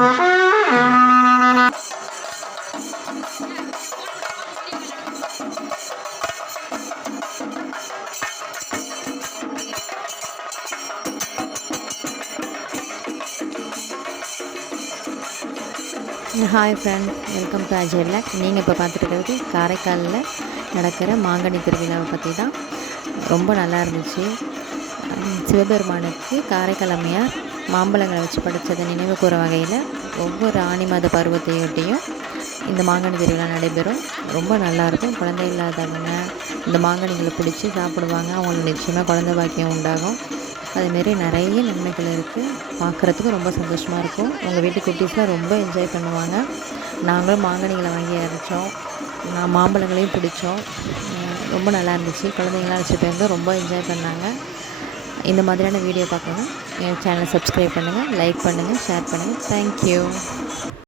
Hi friend, welcome to Ajay lake. நீங்கள் இப்போ பார்த்துட்டு காரைக்காலில் நடக்கிற மாங்கனி திருவிழாவை பற்றி தான். ரொம்ப நல்லா இருந்துச்சு. சிவபெருமானுக்கு காரைக்கால் அம்மையார் மாம்பழங்களை வச்சு படைத்ததை நினைவு கூற வகையில் ஒவ்வொரு ஆனி மாத பருவத்தையொட்டியும் இந்த மாங்கனி திருவிழா நடைபெறும். ரொம்ப நல்லாயிருக்கும். குழந்தை இல்லாதவங்க இந்த மாங்கனிகளை பிடிச்சி சாப்பிடுவாங்க. அவங்களுக்கு நிச்சயமாக குழந்தை பாக்கியம் உண்டாகும். அதுமாரி நிறைய நன்மைகள் இருக்குது. பார்க்குறதுக்கு ரொம்ப சந்தோஷமாக இருக்கும். உங்கள் வீட்டு குட்டீஸ்லாம் ரொம்ப என்ஜாய் பண்ணுவாங்க. நாங்களும் மாங்கனிகளை வாங்கி அரைச்சோம், மாம்பழங்களையும் பிடிச்சோம். ரொம்ப நல்லா இருந்துச்சு. குழந்தைங்களாம் வச்சு போயிருந்தோம், ரொம்ப என்ஜாய் பண்ணாங்க. இந்த மாதிரியான வீடியோ பார்க்கணும் என் சேனலை சப்ஸ்கிரைப் பண்ணுங்கள், லைக் பண்ணுங்கள், ஷேர் பண்ணுங்கள். தேங்க்யூ.